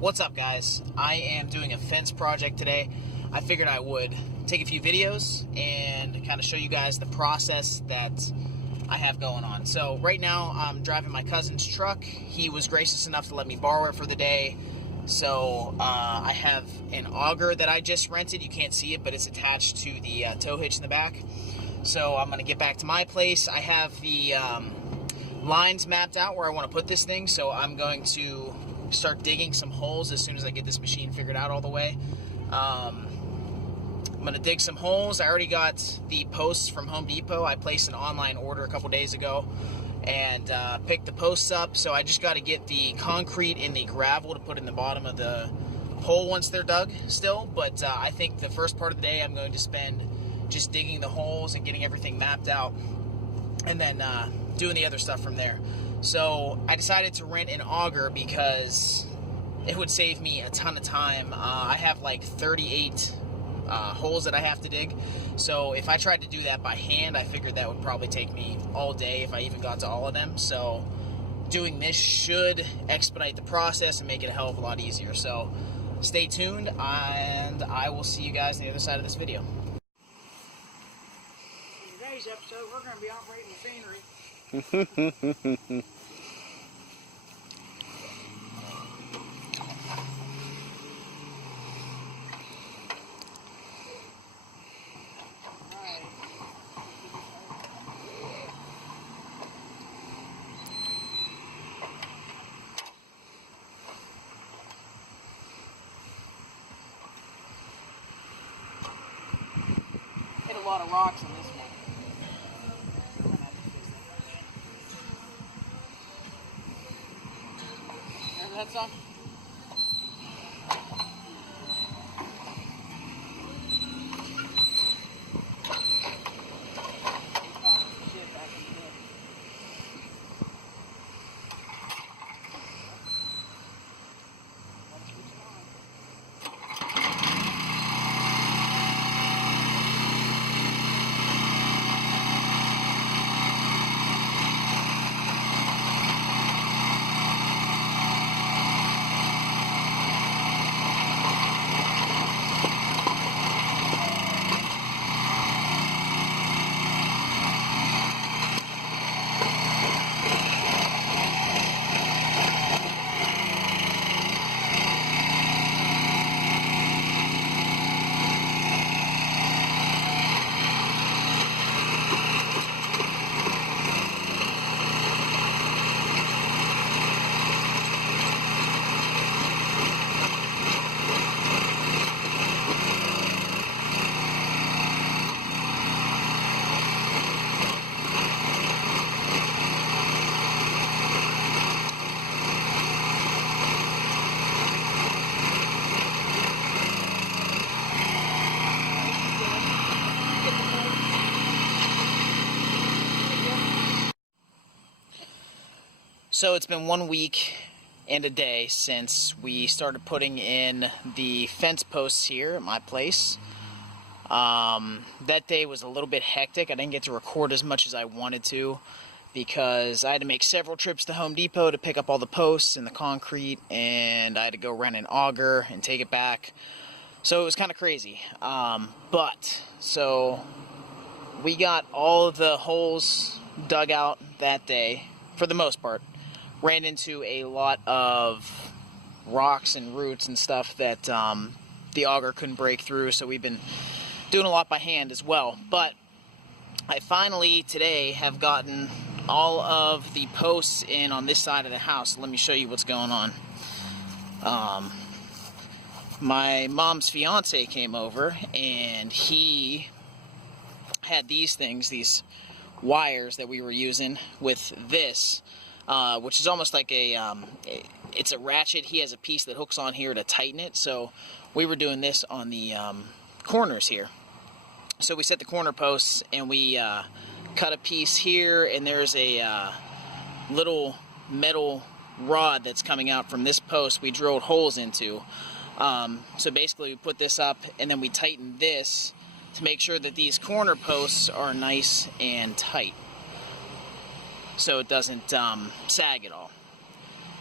What's up, guys? I am doing a fence project today. I figured I would take a few videos and kind of show you guys the process that I have going on. So right now I'm driving my cousin's truck. He was gracious enough to let me borrow it for the day. So I have an auger that I just rented. You can't see it, but it's attached to the tow hitch in the back. So I'm gonna get back to my place. I have the lines mapped out where I want to put this thing, so I'm going to start digging some holes as soon as I get this machine figured out all the way. I'm going to dig some holes. I already got the posts from Home Depot. I placed an online order a couple days ago and picked the posts up, so I just got to get the concrete and the gravel to put in the bottom of the hole once they're dug still. But I think the first part of the day I'm going to spend just digging the holes and getting everything mapped out, and then doing the other stuff from there. So I decided to rent an auger because it would save me a ton of time. I have like 38 holes that I have to dig. So if I tried to do that by hand, I figured that would probably take me all day if I even got to all of them. So doing this should expedite the process and make it a hell of a lot easier. So stay tuned, and I will see you guys on the other side of this video. In today's episode, we're going to be operating machinery. Right. Hit a lot of rocks in this one. That song? So it's been 1 week and a day since we started putting in the fence posts here at my place. That day was a little bit hectic. I didn't get to record as much as I wanted to because I had to make several trips to Home Depot to pick up all the posts and the concrete, and I had to go rent an auger and take it back. So it was kind of crazy. So we got all of the holes dug out that day for the most part. Ran into a lot of rocks and roots and stuff that the auger couldn't break through, so we've been doing a lot by hand as well. But I finally today have gotten all of the posts in on this side of the house. Let me show you what's going on. My mom's fiance came over, and he had these things, these wires that we were using with this, which is almost like it's a ratchet. He has a piece that hooks on here to tighten it, so we were doing this on the corners here. So we set the corner posts, and we cut a piece here, and there's a little metal rod that's coming out from this post we drilled holes into. So basically we put this up, and then we tighten this to make sure that these corner posts are nice and tight, so it doesn't sag at all.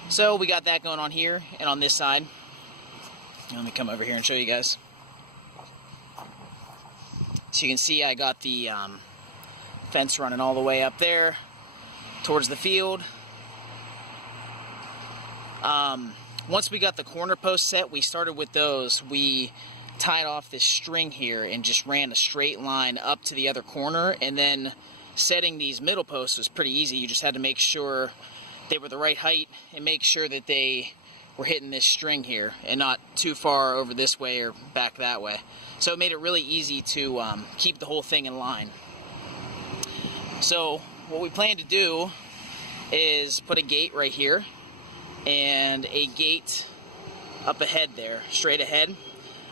So we got that going on here and on this side. Let me come over here and show you guys. So you can see I got the fence running all the way up there towards the field. Once we got the corner posts set, we started with those. We tied off this string here and just ran a straight line up to the other corner, and then setting these middle posts was pretty easy. You just had to make sure they were the right height and make sure that they were hitting this string here and not too far over this way or back that way. So it made it really easy to keep the whole thing in line. So what we plan to do is put a gate right here and a gate up ahead there, straight ahead,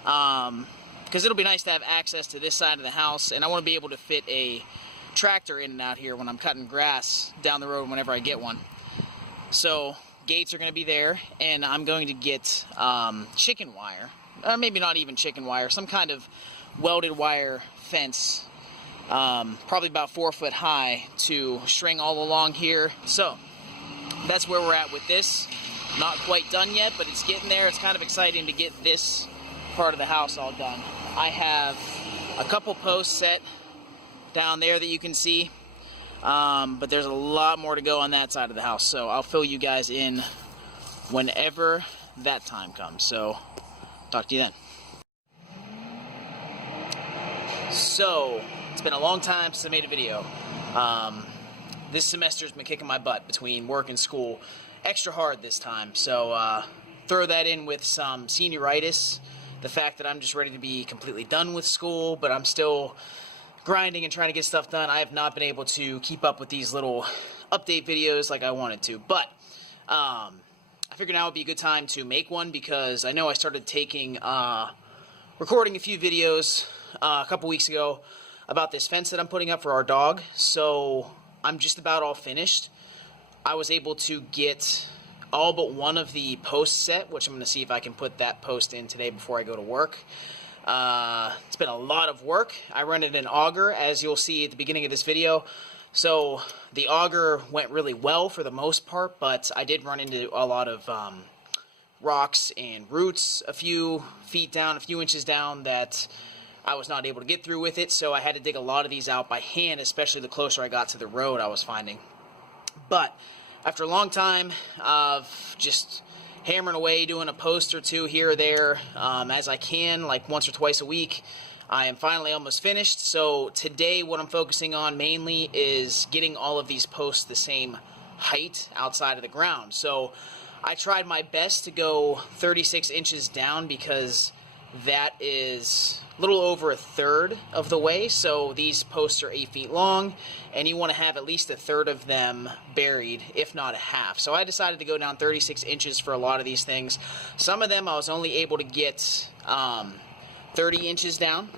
because it'll be nice to have access to this side of the house, and I want to be able to fit a tractor in and out here when I'm cutting grass down the road whenever I get one. So gates are going to be there, and I'm going to get chicken wire, or maybe not even chicken wire, some kind of welded wire fence, probably about 4 foot high, to string all along here. So that's where we're at with this. Not quite done yet, but it's getting there. It's kind of exciting to get this part of the house all done. I have a couple posts set down there that you can see, but there's a lot more to go on that side of the house, so I'll fill you guys in whenever that time comes. So talk to you then. So it's been a long time since I made a video. This semester's been kicking my butt between work and school. Extra hard this time, so throw that in with some senioritis, the fact that I'm just ready to be completely done with school, but I'm still grinding and trying to get stuff done. I have not been able to keep up with these little update videos like I wanted to, but I figured now would be a good time to make one, because I know I started taking recording a few videos a couple weeks ago about this fence that I'm putting up for our dog, so I'm just about all finished. I was able to get all but one of the posts set, which I'm going to see if I can put that post in today before I go to work. It's been a lot of work. I rented an auger, as you'll see at the beginning of this video. So the auger went really well for the most part, but I did run into a lot of rocks and roots a few feet down, a few inches down, that I was not able to get through with it. So I had to dig a lot of these out by hand, especially the closer I got to the road I was finding. But after a long time of just hammering away, doing a post or two here or there as I can, like once or twice a week, I am finally almost finished. So today what I'm focusing on mainly is getting all of these posts the same height outside of the ground. So I tried my best to go 36 inches down, because that is a little over a third of the way. So these posts are 8 feet long, and you want to have at least a third of them buried, if not a half. So I decided to go down 36 inches for a lot of these things. Some of them I was only able to get 30 inches down.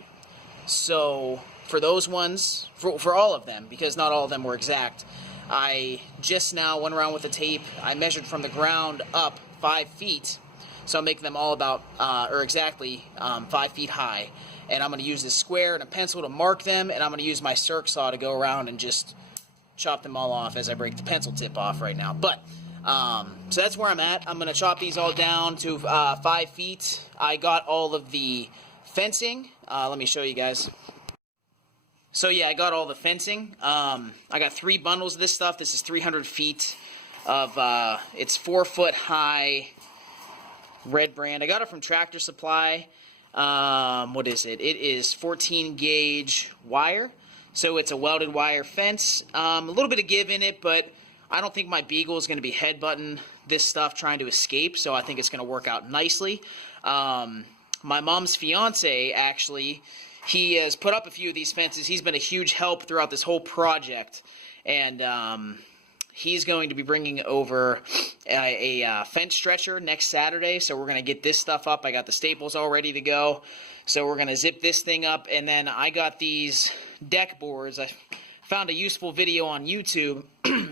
So for those ones, for all of them, because not all of them were exact, I just now went around with the tape. I measured from the ground up 5 feet. So I'm making them all about, or exactly 5 feet high. And I'm going to use this square and a pencil to mark them, and I'm going to use my circ saw to go around and just chop them all off as I break the pencil tip off right now. But, so that's where I'm at. I'm going to chop these all down to 5 feet. I got all of the fencing. Let me show you guys. So yeah, I got all the fencing. I got 3 bundles of this stuff. This is 300 feet of, it's 4 foot high red brand. I got it from Tractor Supply. What is it? It is 14 gauge wire. So it's a welded wire fence. A little bit of give in it, but I don't think my beagle is going to be headbutting this stuff trying to escape, so I think it's going to work out nicely. My mom's fiance, actually, he has put up a few of these fences. He's been a huge help throughout this whole project, and he's going to be bringing over a fence stretcher next Saturday, so we're going to get this stuff up. I got the staples all ready to go, so we're going to zip this thing up. And then I got these deck boards. I found a useful video on YouTube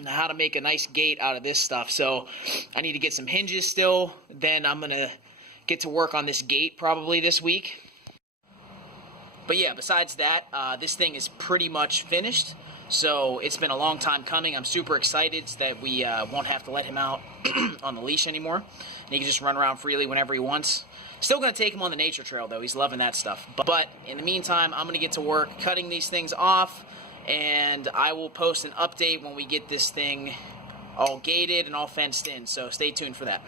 how to make a nice gate out of this stuff, so I need to get some hinges still. Then I'm going to get to work on this gate probably this week. But yeah, besides that, this thing is pretty much finished. So it's been a long time coming. I'm super excited that we won't have to let him out on the leash anymore. And he can just run around freely whenever he wants. Still going to take him on the nature trail, though. He's loving that stuff. But in the meantime, I'm going to get to work cutting these things off, and I will post an update when we get this thing all gated and all fenced in. So stay tuned for that.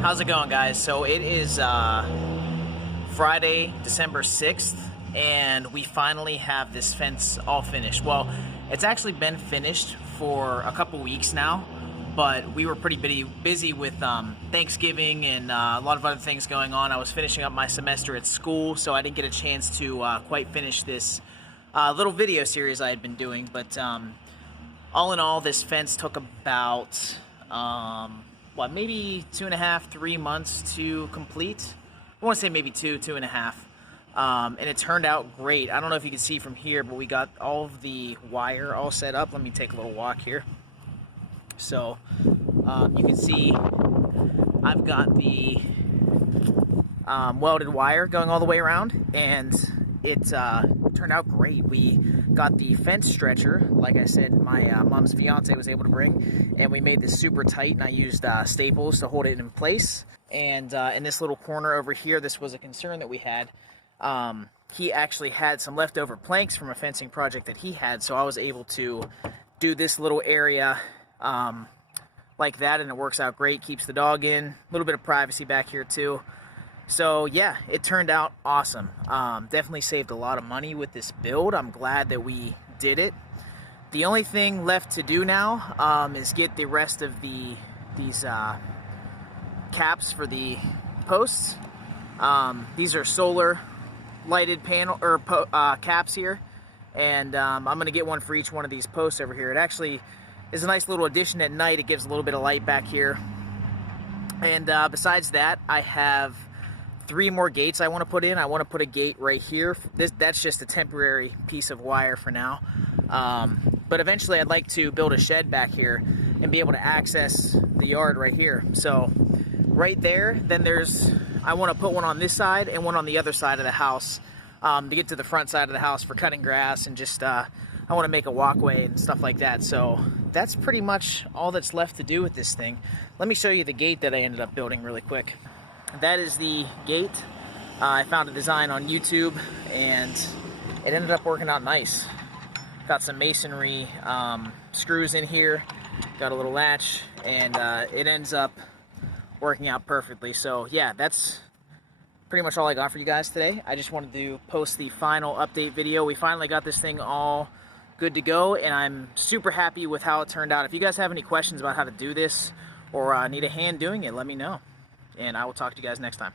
How's it going, guys? So it is Friday, December 6th, and we finally have this fence all finished. Well, it's actually been finished for a couple weeks now, but we were pretty busy with Thanksgiving and a lot of other things going on. I was finishing up my semester at school, so I didn't get a chance to quite finish this little video series I had been doing. But all in all, this fence took about, maybe 2.5, 3 months to complete. I want to say maybe 2.5. And it turned out great. I don't know if you can see from here, but we got all of the wire all set up. Let me take a little walk here. So you can see I've got the welded wire going all the way around, and it turned out great. We got the fence stretcher, like I said, my mom's fiance was able to bring, and we made this super tight, and I used staples to hold it in place. And in this little corner over here, this was a concern that we had. He actually had some leftover planks from a fencing project that he had, so I was able to do this little area like that, and it works out great. Keeps the dog in. A little bit of privacy back here too. So yeah, it turned out awesome. Definitely saved a lot of money with this build. I'm glad that we did it. The only thing left to do now is get the rest of these caps for the posts. These are solar lighted panel or caps here, and I'm gonna get one for each one of these posts over here. It actually is a nice little addition at night. It gives a little bit of light back here. And besides that, I have 3 more gates I want to put in. I want to put a gate right here. That's just a temporary piece of wire for now. But eventually I'd like to build a shed back here and be able to access the yard right here. So right there, then I want to put one on this side and one on the other side of the house to get to the front side of the house for cutting grass, and just I want to make a walkway and stuff like that. So that's pretty much all that's left to do with this thing. Let me show you the gate that I ended up building really quick. That is the gate. I found a design on YouTube, and it ended up working out nice. Got some masonry screws in here, got a little latch, and it ends up working out perfectly. So yeah, that's pretty much all I got for you guys today. I just wanted to post the final update video. We finally got this thing all good to go, and I'm super happy with how it turned out. If you guys have any questions about how to do this or need a hand doing it, let me know, and I will talk to you guys next time.